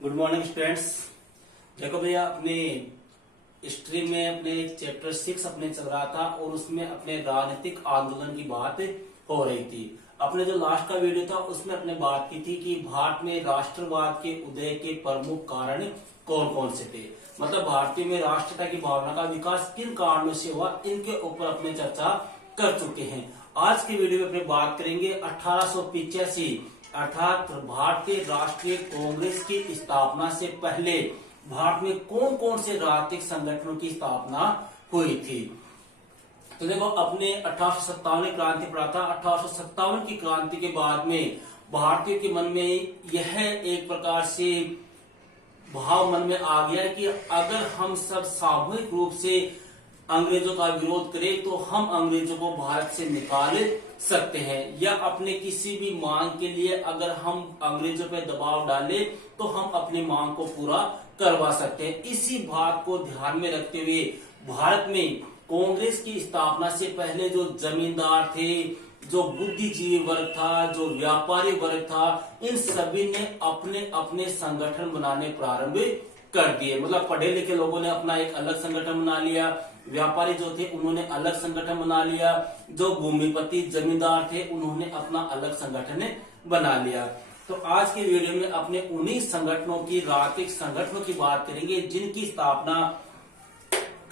Good morning students. देखो भैया, अपने स्ट्रीम में अपने चैप्टर 6 अपने चल रहा था और उसमें अपने राजनीतिक आंदोलन की बात हो रही थी। अपने जो लास्ट का वीडियो था उसमें अपने बात की थी कि भारत में राष्ट्रवाद के उदय के प्रमुख कारण कौन कौन से थे। मतलब भारतीय में राष्ट्रता की भावना का विकास किन कारणों से हुआ, इनके ऊपर अपने चर्चा कर चुके हैं। आज की वीडियो में अपने बात करेंगे 1885 अर्थात भारतीय राष्ट्रीय कांग्रेस की स्थापना से पहले भारत में कौन कौन से राजनीतिक संगठनों की स्थापना हुई थी। तो देखो, अपने 1857 क्रांति पड़ा था। 1857 की क्रांति के बाद में भारतीयों के मन में यह एक प्रकार से भाव मन में आ गया कि अगर हम सब सामूहिक रूप से अंग्रेजों का विरोध करें तो हम अंग्रेजों को भारत से निकाल सकते हैं, या अपने किसी भी मांग के लिए अगर हम अंग्रेजों पे दबाव डालें तो हम अपनी मांग को पूरा करवा सकते हैं। इसी बात को ध्यान में रखते हुए भारत में कांग्रेस की स्थापना से पहले जो जमींदार थे, जो बुद्धिजीवी वर्ग था, जो व्यापारी वर्ग था, इन सभी ने अपने अपने संगठन बनाने प्रारंभ कर दिए। मतलब पढ़े लिखे लोगों ने अपना एक अलग संगठन बना लिया, व्यापारी जो थे उन्होंने अलग संगठन बना लिया, जो भूमिपति जमींदार थे उन्होंने अपना अलग संगठन बना लिया। तो आज के वीडियो में अपने उन्हीं संगठनों की, राजनीतिक संगठनों की बात करेंगे जिनकी स्थापना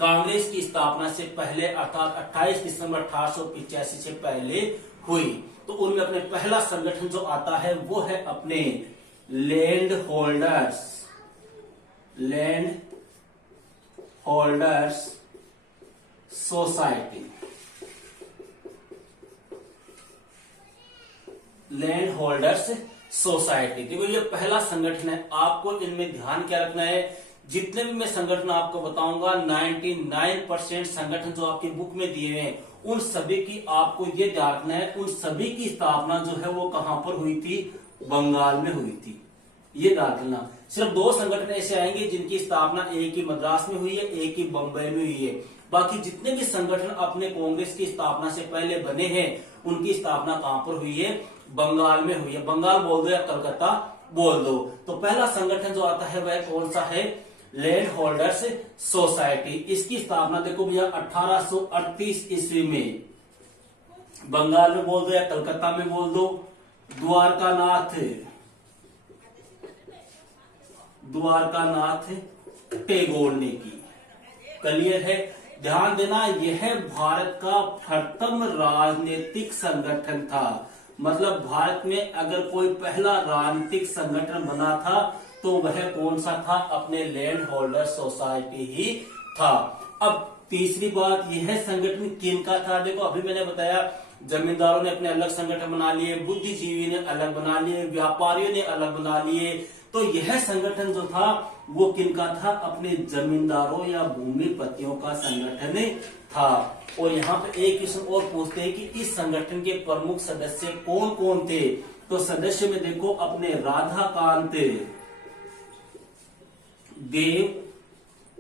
कांग्रेस की स्थापना से पहले अर्थात 28 दिसंबर 1885 से पहले हुई। तो उनमें अपने पहला संगठन जो आता है वो है अपने land holders society. Land holders society, देखो ये पहला संगठन है। आपको इनमें ध्यान क्या रखना है, जितने भी मैं संगठन आपको बताऊंगा 99% संगठन जो आपकी बुक में दिए हुए हैं उन सभी की आपको ये ध्यान रखना है, उन सभी की स्थापना जो है वो कहां पर हुई थी, बंगाल में हुई थी। ये ध्यान रखना। सिर्फ दो संगठन ऐसे आएंगे जिनकी स्थापना एक ही मद्रास में हुई है, एक ही बंबई में हुई है। बाकी जितने भी संगठन अपने कांग्रेस की स्थापना से पहले बने हैं उनकी स्थापना कहां पर हुई है, बंगाल में हुई है। बंगाल बोल दो या कलकत्ता बोल दो। तो पहला संगठन जो आता है वह कौन सा है, लैंड होल्डर्स सोसाइटी। इसकी स्थापना देखो भैया 1838 ईस्वी में बंगाल में बोल दो या कलकत्ता में बोल दो, द्वारकानाथ टैगोर ने की। क्लियर है। ध्यान देना, यह भारत का प्रथम राजनीतिक संगठन था। मतलब भारत में अगर कोई पहला राजनीतिक संगठन बना था तो वह कौन सा था, अपने लैंड होल्डर सोसाइटी ही था। अब तीसरी बात, यह संगठन किन का था। देखो अभी मैंने बताया जमींदारों ने अपने अलग संगठन बना लिए, बुद्धिजीवी ने अलग बना लिए, व्यापारियों ने अलग बना लिए। तो यह संगठन जो था वो किनका था, अपने जमींदारों या भूमिपतियों का संगठन था। और यहाँ पे एक क्वेश्चन और पूछते हैं कि इस संगठन के प्रमुख सदस्य कौन कौन थे। तो सदस्य में देखो अपने राधाकांत देव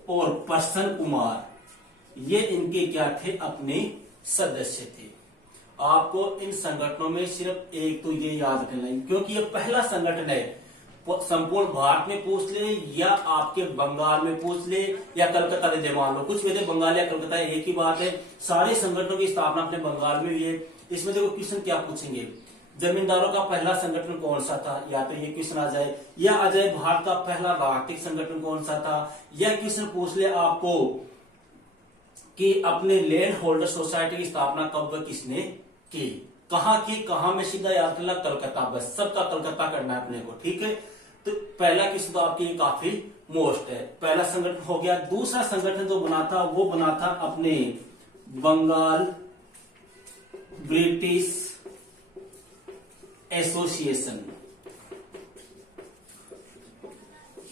और प्रसन्न कुमार, ये इनके क्या थे, अपने सदस्य थे। आपको इन संगठनों में सिर्फ एक तो ये याद रखना है, क्योंकि ये पहला संगठन है। संपूर्ण भारत में पूछ ले या आपके बंगाल में पूछ ले या कलकत्ता में, मान लो कुछ में बंगाल या कलकत्ता एक ही बात है। सारे संगठनों की स्थापना अपने बंगाल में हुई है। इसमें देखो क्वेश्चन क्या पूछेंगे, जमींदारों का पहला संगठन कौन सा था, या तो ये क्वेश्चन आ जाए, या आ जाए भारत का पहला राजनीतिक संगठन कौन सा था, या क्वेश्चन पूछ ले आपको कि अपने लैंड होल्डर सोसाइटी की स्थापना कब व किसने की, कहां में, सीधा याद करना कलकत्ता। बस सबका कलकत्ता करना है अपने को, ठीक है। तो पहला क्वेश्चन तो आपके लिए काफी मोस्ट है। पहला संगठन हो गया। दूसरा संगठन जो बना था वो बना था अपने Bengal British Association.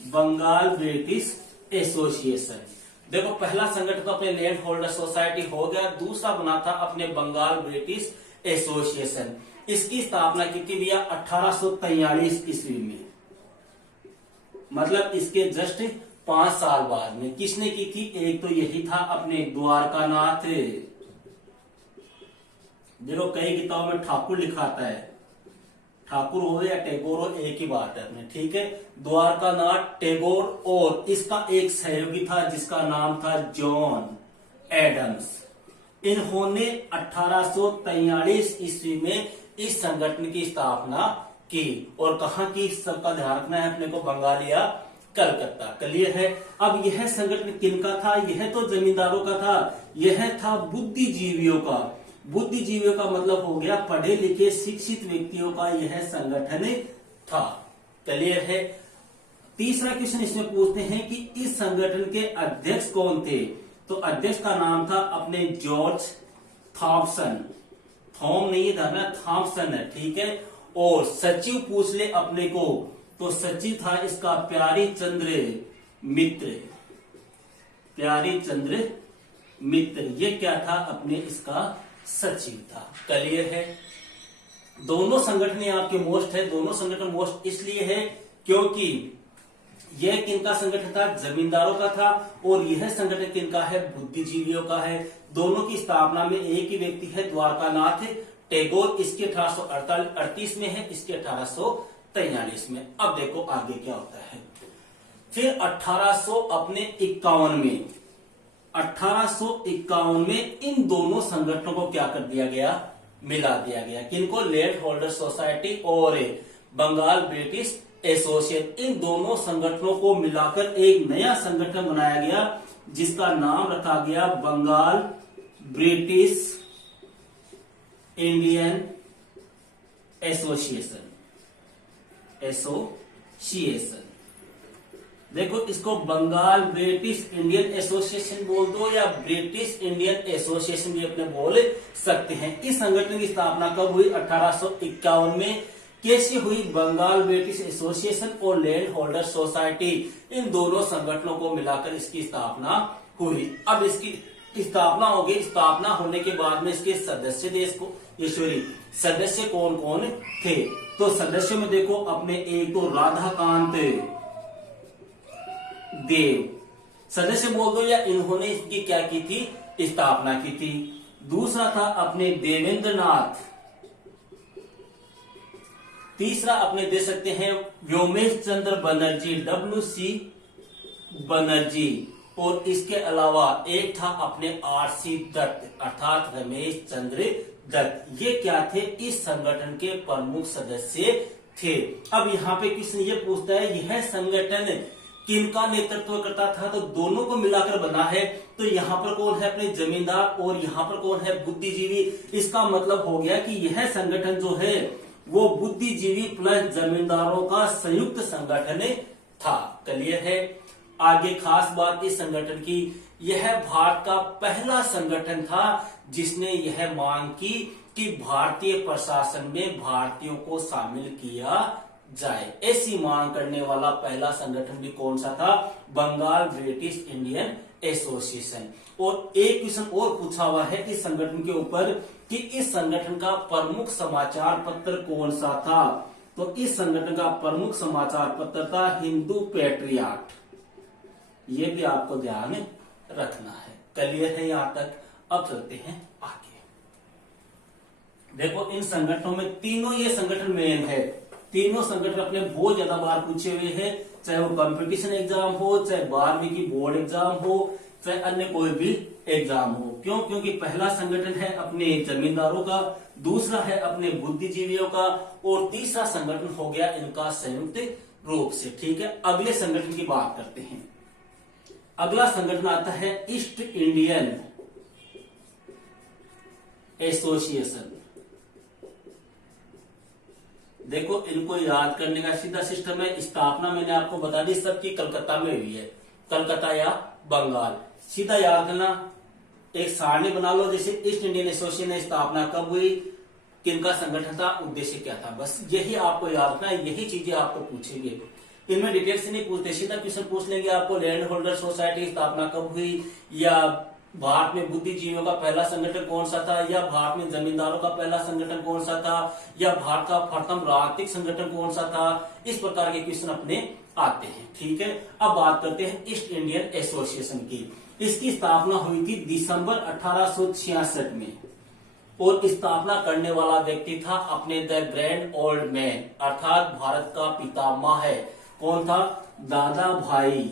Bengal British Association. देखो पहला संगठन तो अपने लैंड होल्डर सोसाइटी हो गया, दूसरा बना था अपने बंगाल ब्रिटिश एसोसिएशन। इसकी स्थापना की थी भैया 1843 ईस्वी में। मतलब इसके जस्ट 5 साल बाद में किसने की थी, एक तो यही था अपने द्वारकानाथ। देखो कई किताबों में ठाकुर लिखा आता है, ठाकुर हो या टैगोर हो, एक ही बात है अपने, ठीक है। द्वारकानाथ टैगोर और इसका एक सहयोगी था जिसका नाम था जॉन एडम्स। इन्होंने 1843 ईस्वी में इस संगठन की स्थापना की। और कहां की, सबका ध्यान रखना है अपने को, बंगालिया कलकत्ता। क्लियर है। अब यह संगठन किनका था? यह तो जमींदारों का था, यह था बुद्धिजीवियों का। बुद्धिजीवियों का मतलब हो गया पढ़े लिखे शिक्षित व्यक्तियों का यह संगठन था। क्लियर है। तीसरा क्वेश्चन इसमें पूछते हैं कि इस संगठन के अध्यक्ष कौन थे? तो अध्यक्ष का नाम था अपने जॉर्ज थॉम्पसन। थॉम नहीं है, धरना थॉम्पसन है, ठीक है। और सचिव पूछ ले अपने को, तो सचिव था इसका प्यारी चंद्र मित्र। प्यारी चंद्र मित्र, ये क्या था अपने, इसका सचिव था। क्लियर है। दोनों संगठन आपके मोस्ट है। दोनों संगठन मोस्ट इसलिए है क्योंकि यह किनका संगठन था? जमींदारों का था। और यह संगठन किनका है? बुद्धिजीवियों का है। दोनों की स्थापना में एक ही व्यक्ति है, द्वारकानाथ टैगोर। इसके 1838 में है, इसके 1843 में। अब देखो आगे क्या होता है। फिर 1851 में 1851 में इन दोनों संगठनों को क्या कर दिया गया? मिला दिया गया। किनको? लैंड होल्डर सोसाइटी और बंगाल ब्रिटिश एसोसिएशन। इन दोनों संगठनों को मिलाकर एक नया संगठन बनाया गया जिसका नाम रखा गया बंगाल ब्रिटिश इंडियन एसोसिएशन। देखो, इसको बंगाल ब्रिटिश इंडियन एसोसिएशन बोल दो या ब्रिटिश इंडियन एसोसिएशन भी अपने बोल सकते हैं। इस संगठन की स्थापना कब हुई? 1851 में। कैसे हुई? बंगाल ब्रिटिश एसोसिएशन और लैंड होल्डर सोसाइटी, इन दोनों संगठनों को मिलाकर इसकी स्थापना हुई। अब इसकी स्थापना हो गई। स्थापना होने के बाद में इसके सदस्य सदस्य कौन कौन थे? तो सदस्य में देखो अपने, एक तो राधाकांत देव सदस्य बोल दो, या इन्होंने इसकी क्या की थी? स्थापना की थी। दूसरा था अपने देवेंद्र नाथ। तीसरा अपने दे सकते हैं व्योमेश चंद्र बनर्जी, WC बनर्जी। और इसके अलावा एक था अपने RC दत्त अर्थात रमेश चंद्र दत्त। ये क्या थे? इस संगठन के प्रमुख सदस्य थे। अब यहाँ पे किसने ये पूछता है यह संगठन किनका नेतृत्व करता था? तो दोनों को मिलाकर बना है। तो यहाँ पर कौन है? अपने जमींदार, और यहाँ पर कौन है? बुद्धिजीवी। इसका मतलब हो गया कि यह संगठन जो है वो बुद्धिजीवी प्लस जमींदारों का संयुक्त संगठन था। क्लियर है। आगे खास बात इस संगठन की, यह भारत का पहला संगठन था जिसने यह मांग की कि भारतीय प्रशासन में भारतीयों को शामिल किया जाए। ऐसी मांग करने वाला पहला संगठन भी कौन सा था? Bengal British Indian Association. और एक क्वेश्चन और पूछा हुआ है इस संगठन के ऊपर कि इस संगठन का प्रमुख समाचार पत्र कौन सा था? तो इस संगठन का प्रमुख समाचार पत्र था हिंदू पैट्रियट। ये भी आपको ध्यान रखना है। क्लियर है यहां तक? अब चलते हैं आगे। देखो, इन संगठनों में तीनों ये संगठन मेन है। तीनों संगठन अपने बहुत ज्यादा बार पूछे हुए हैं, चाहे वो कंपटीशन एग्जाम हो, चाहे 12वीं की बोर्ड एग्जाम हो, चाहे अन्य कोई भी एग्जाम हो। क्यों? क्योंकि पहला संगठन है अपने जमींदारों का, दूसरा है अपने बुद्धिजीवियों का, और तीसरा संगठन हो गया इनका संयुक्त रूप से। ठीक है। अगले संगठन की बात करते हैं। अगला संगठन आता है ईस्ट इंडियन एसोसिएशन। देखो, इनको याद करने का सीधा सिस्टम है। स्थापना मैंने आपको बता दी सबकी कलकत्ता में हुई है, कलकत्ता या बंगाल। सीधा याद करना, एक सारणी बना लो। जैसे ईस्ट इंडियन एसोसिएशन की स्थापना कब हुई, किनका संगठन था, उद्देश्य क्या था, बस यही आपको याद रखना है। यही चीजें आपको पूछेंगे, इनमें डिटेल से नहीं पूछते। सीधा क्वेश्चन पूछ लेंगे आपको लैंड होल्डर सोसाइटी की स्थापना कब हुई, या भारत में बुद्धिजीवियों का पहला संगठन कौन सा था, या भारत में जमींदारों का पहला संगठन कौन सा था, या भारत का प्रथम राजनीतिक संगठन कौन सा था। इस प्रकार के क्वेश्चन अपने आते हैं। ठीक है। अब बात करते हैं ईस्ट इंडियन एसोसिएशन की। इसकी स्थापना हुई थी दिसंबर 1866 में। और स्थापना करने वाला व्यक्ति था अपने द ग्रैंड ओल्ड मैन, अर्थात भारत का पितामह है। कौन था? दादा भाई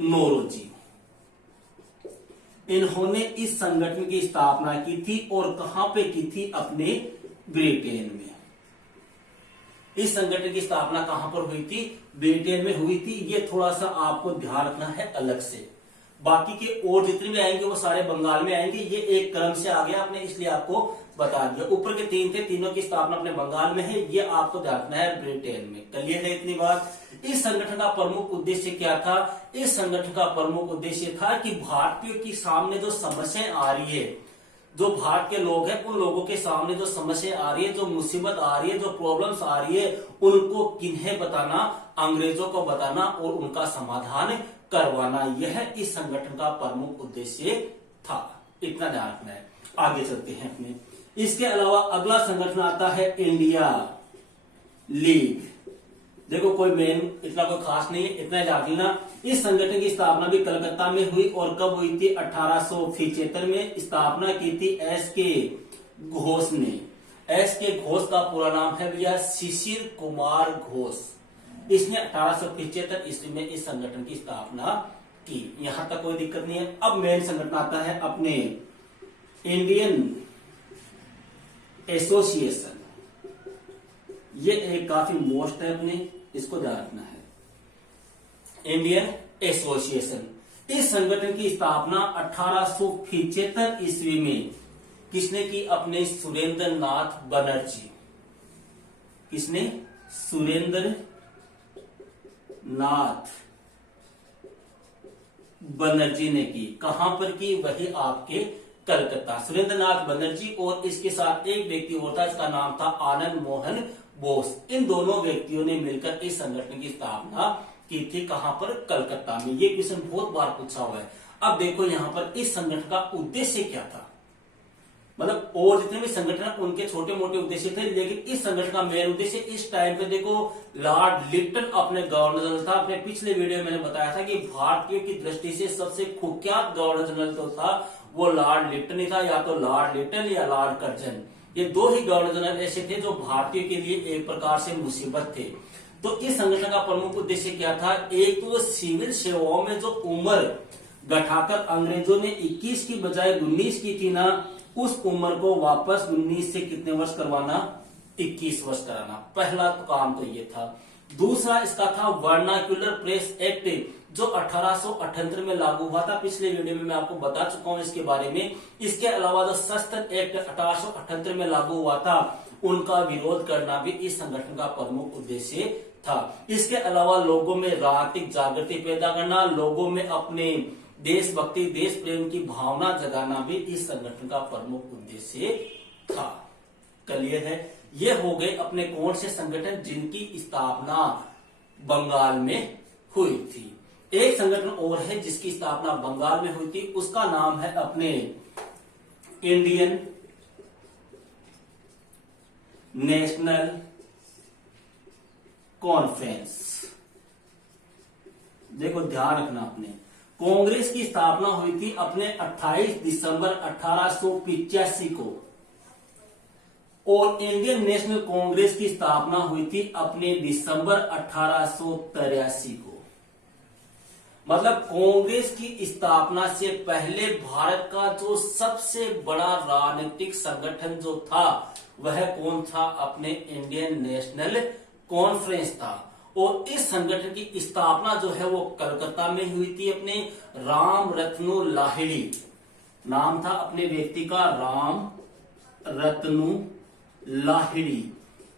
नौरोजी। इन्होंने इस संगठन की स्थापना की थी और कहां पे की थी? अपने ब्रिटेन में। इस संगठन की स्थापना कहां पर हुई थी? ब्रिटेन में हुई थी। ये थोड़ा सा आपको ध्यान रखना है अलग से। बाकी के और जितने भी आएंगे वो सारे बंगाल में आएंगे। ये एक क्रम से आ गया आपने, इसलिए आपको बता दिया। ऊपर के तीन थे, तीनों की स्थापना अपने बंगाल में है, ये आपको ध्यान रखना है ब्रिटेन में। क्लियर है इतनी बात? इस संगठन का प्रमुख उद्देश्य क्या था? इस संगठन का प्रमुख उद्देश्य था कि भारतीयों के सामने जो समस्याएं आ रही है, जो भारत के लोग हैं उन लोगों के सामने जो समस्या आ रही है, जो मुसीबत आ रही है, जो प्रॉब्लम्स आ रही है, उनको किन्हें बताना? अंग्रेजों को बताना और उनका समाधान करवाना। यह इस संगठन का प्रमुख उद्देश्य था। इतना ध्यान रखना है। आगे चलते हैं अपने। इसके अलावा अगला संगठन आता है इंडिया लीग। देखो कोई मेन इतना कोई खास नहीं है, इतना जान लेना। इस संगठन की स्थापना भी कलकत्ता में हुई और कब हुई थी? 1875 में स्थापना की थी एस के घोष ने। एस के घोष का पूरा नाम है भैया शिशिर कुमार घोष। इसने 1875 ईस्वी में इस संगठन की स्थापना की। यहां तक कोई दिक्कत नहीं है। अब मेन संगठन आता है अपने इंडियन एसोसिएशन। ये एक काफी मोस्ट है अपने, इसको ध्यान रखना है। इंडियन एसोसिएशन, इस संगठन की स्थापना 1875 ईस्वी में किसने की? अपने सुरेंद्र नाथ बनर्जी। किसने? सुरेंद्र नाथ बनर्जी ने की। कहां पर की? वही आपके कलकत्ता। सुरेंद्र नाथ बनर्जी और इसके साथ एक व्यक्ति और था, इसका नाम था आनंद मोहन बोस। इन दोनों व्यक्तियों ने मिलकर इस संगठन की स्थापना की थी। कहां पर? कलकत्ता में। ये क्वेश्चन बहुत बार पूछा हुआ है। अब देखो यहां पर इस संगठन का उद्देश्य क्या था? मतलब और जितने भी संगठन है उनके छोटे मोटे उद्देश्य थे, लेकिन इस संगठन का मेन उद्देश्य इस टाइम पे देखो लॉर्ड लिप्टन अपने गवर्नर जनरल था। अपने पिछले वीडियो में मैंने बताया था कि भारतीयों की दृष्टि से सबसे कुख्यात गवर्नर जनरल जो था वो लॉर्ड लिप्टन ही था, या तो लॉर्ड लिप्टन या लॉर्ड कर्जन। ये दो ही गवर्नर जनरल ऐसे थे जो भारतीयों के लिए एक प्रकार से मुसीबत थे। तो इस संगठन का प्रमुख उद्देश्य क्या था? एक तो सिविल सेवाओं में जो उम्र घटाकर अंग्रेजों ने 21 की बजाय 19 की थी ना, उस उम्र को वापस 19 से कितने वर्ष करवाना? 21 वर्ष कराना। पहला तो काम तो ये था। दूसरा इसका था वर्नाक्युलर प्रेस एक्ट, जो 1878 में लागू हुआ था। पिछले वीडियो में मैं आपको बता चुका हूं इसके बारे में। इसके अलावा जो शस्त्र एक्ट 1878 में लागू हुआ था, उनका विरोध करना भी इस संगठन का प्रमुख उद्देश्य था। इसके अलावा लोगों में राजनीतिक जागृति पैदा करना, लोगों में अपने देशभक्ति देश प्रेम की भावना जगाना भी इस संगठन का प्रमुख उद्देश्य था। क्लियर है? ये हो गए अपने कौन से संगठन जिनकी स्थापना बंगाल में हुई थी। एक संगठन और है जिसकी स्थापना बंगाल में हुई थी, उसका नाम है अपने इंडियन नेशनल कॉन्फ्रेंस। देखो ध्यान रखना, अपने कांग्रेस की स्थापना हुई थी अपने 28 दिसंबर 1885 को, और इंडियन नेशनल कांग्रेस की स्थापना हुई थी अपने दिसंबर 1883 को। मतलब कांग्रेस की स्थापना से पहले भारत का जो सबसे बड़ा राजनीतिक संगठन जो था वह कौन था? अपने इंडियन नेशनल कॉन्फ्रेंस था। और इस संगठन की स्थापना जो है वो कलकत्ता में हुई थी। अपने राम रत्नु लाहिड़ी नाम था अपने व्यक्ति का, राम रत्नु लाहिड़ी।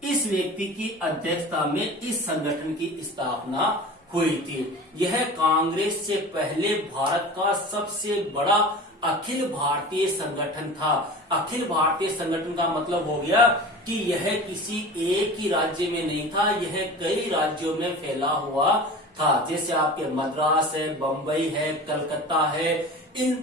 इस व्यक्ति की अध्यक्षता में इस संगठन की स्थापना हुई थी। यह कांग्रेस से पहले भारत का सबसे बड़ा अखिल भारतीय संगठन था। अखिल भारतीय संगठन का मतलब हो गया कि यह किसी एक ही राज्य में नहीं था, यह कई राज्यों में फैला हुआ था। जैसे आपके मद्रास है, बंबई है, कलकत्ता है, इन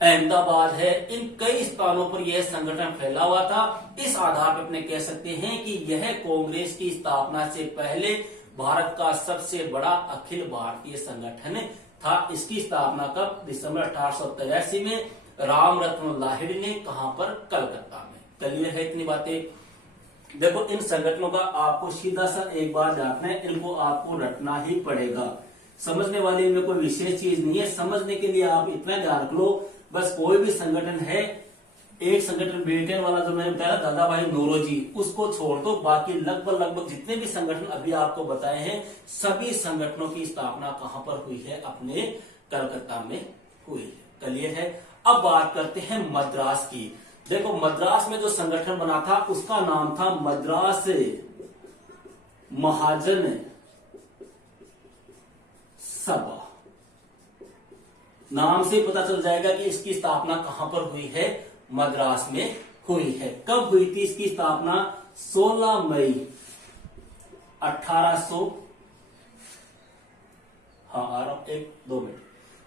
अहमदाबाद है, इन कई स्थानों पर यह संगठन फैला हुआ था। इस आधार पर अपने कह सकते हैं कि यह कांग्रेस की स्थापना से पहले भारत का सबसे बड़ा अखिल भारतीय संगठन था। इसकी स्थापना कब? दिसंबर 1883 में राम रत्न लाहिड़ी ने। कहां पर? कलकत्ता में। क्लियर है इतनी बातें? देखो इन संगठनों का आपको सीधा सा एक बार रखना है, इनको आपको रटना ही पड़ेगा। समझने वाली इनमें कोई विशेष चीज नहीं है। समझने के लिए आप इतना ध्यान रख लो, बस कोई भी संगठन है, एक संगठन ब्रिटेन वाला जो मैंने बताया दादा भाई नौरोजी, उसको छोड़ दो, बाकी लगभग जितने भी संगठन अभी आपको बताए हैं, सभी संगठनों की स्थापना कहां पर हुई है? अपने कलकत्ता में हुई है। क्लियर है? अब बात करते हैं मद्रास की। देखो मद्रास में जो संगठन बना था उसका नाम था मद्रास महाजन सभा। नाम से पता चल जाएगा कि इसकी स्थापना कहां पर हुई है? मद्रास में हुई है। कब हुई थी इसकी स्थापना? 16 मई 1800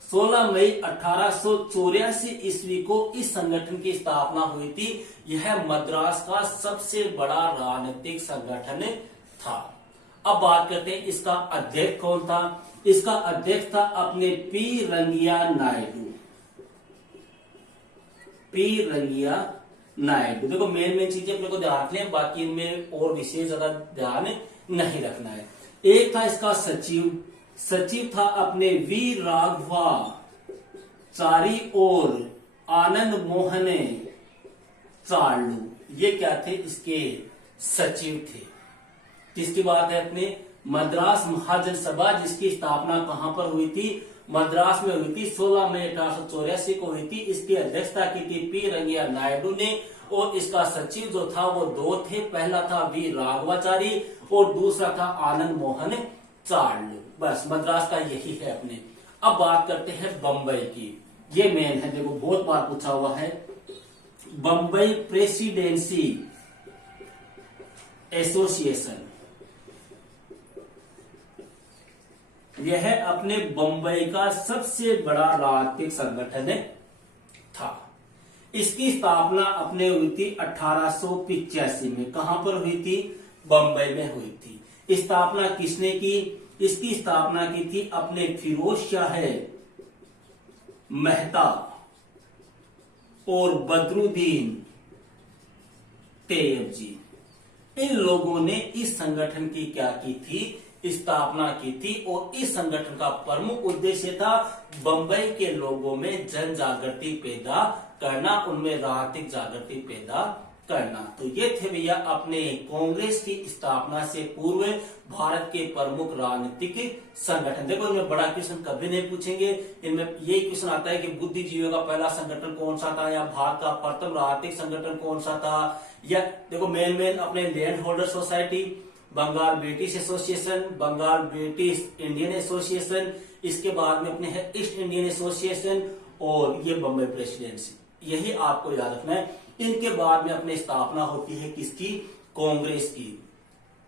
16 मई 1884 ईस्वी को इस संगठन की स्थापना हुई थी। यह मद्रास का सबसे बड़ा राजनीतिक संगठन था। अब बात करते हैं इसका अध्यक्ष कौन था। इसका अध्यक्ष था अपने पी रंगिया नायडू। पी रंगिया नायडू। देखो मेन चीजें अपने को ध्यान रखनी है, बाकी इनमें और विशेष ज्यादा ध्यान नहीं रखना है। एक था इसका सचिव। सचिव था अपने वी राघवाचारी और आनंद मोहन चार्लू। ये क्या थे? इसके सचिव थे। किसकी बात है? अपने मद्रास महाजन सभा, जिसकी स्थापना कहां पर हुई थी? मद्रास में हुई थी। 16 मई 1884 को हुई थी। इसकी अध्यक्षता की थी पी रंगिया नायडू ने, और इसका सचिव जो था वो दो थे। पहला था वी राघवाचारी और दूसरा था आनंद मोहन चार्लू। बस मद्रास का यही है अपने। अब बात करते हैं बंबई की। ये मेन है, देखो बहुत बार पूछा हुआ है। बंबई प्रेसिडेंसी एसोसिएशन, यह अपने बंबई का सबसे बड़ा राजनीतिक संगठन था। इसकी स्थापना अपने हुई थी 1885 में। कहां पर हुई थी? बंबई में हुई थी। स्थापना किसने की? इसकी स्थापना की थी अपने फिरोज शाह मेहता और बदरुद्दीन तैयब जी। इन लोगों ने इस संगठन की क्या की थी? स्थापना की थी। और इस संगठन का प्रमुख उद्देश्य था बंबई के लोगों में जन जागृति पैदा करना, उनमें राजनीतिक जागृति पैदा करना। तो ये थे भैया अपने कांग्रेस की स्थापना से पूर्व भारत के प्रमुख राजनीतिक संगठन। देखो इनमें बड़ा क्वेश्चन कभी नहीं पूछेंगे। इनमें यही क्वेश्चन आता है कि बुद्धिजीवियों का पहला संगठन कौन सा था, या भारत का प्रथम राजनीतिक संगठन कौन सा था। या देखो मेन अपने land holder society, Bengal British Association, Bengal British Indian Association, इसके बाद में अपने है ईस्ट इंडियन एसोसिएशन, और ये बम्बई प्रेसिडेंसी। यही आपको याद रखना है। इनके बाद में अपनी स्थापना होती है किसकी? कांग्रेस की,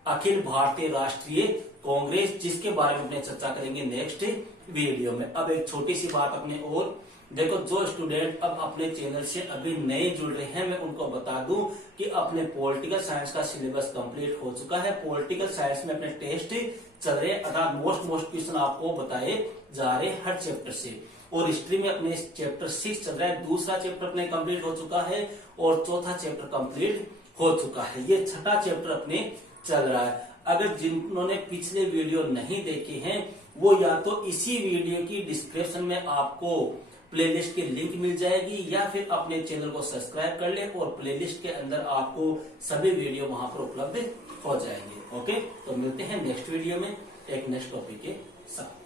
अखिल भारतीय राष्ट्रीय कांग्रेस, जिसके बारे में अपने चर्चा करेंगे नेक्स्ट वीडियो में। अब एक छोटी सी बात अपने और देखो, जो स्टूडेंट अब अपने चैनल से अभी नए जुड़ रहे हैं, मैं उनको बता दूं कि अपने पॉलिटिकल साइंस का सिलेबस कंप्लीट हो चुका है। पॉलिटिकल साइंस में अपने टेस्ट चल रहे हैं, अर्थात मोस्ट क्वेश्चन आपको बताए जा रहे हर चैप्टर से। और हिस्ट्री में अपने चैप्टर 6 चल रहा है। दूसरा चैप्टर अपने कंप्लीट हो चुका है और चौथा चैप्टर कंप्लीट हो चुका है। ये छठा चैप्टर अपने चल रहा है। अगर जिन्होंने पिछले वीडियो नहीं देखे हैं, वो या तो इसी वीडियो की डिस्क्रिप्शन में आपको प्लेलिस्ट की लिंक मिल जाएगी, या फिर अपने चैनल को सब्सक्राइब कर ले और प्लेलिस्ट के अंदर आपको सभी वीडियो वहां पर उपलब्ध हो जाएंगे। ओके, तो मिलते हैं नेक्स्ट वीडियो में एक नेक्स्ट टॉपिक के साथ।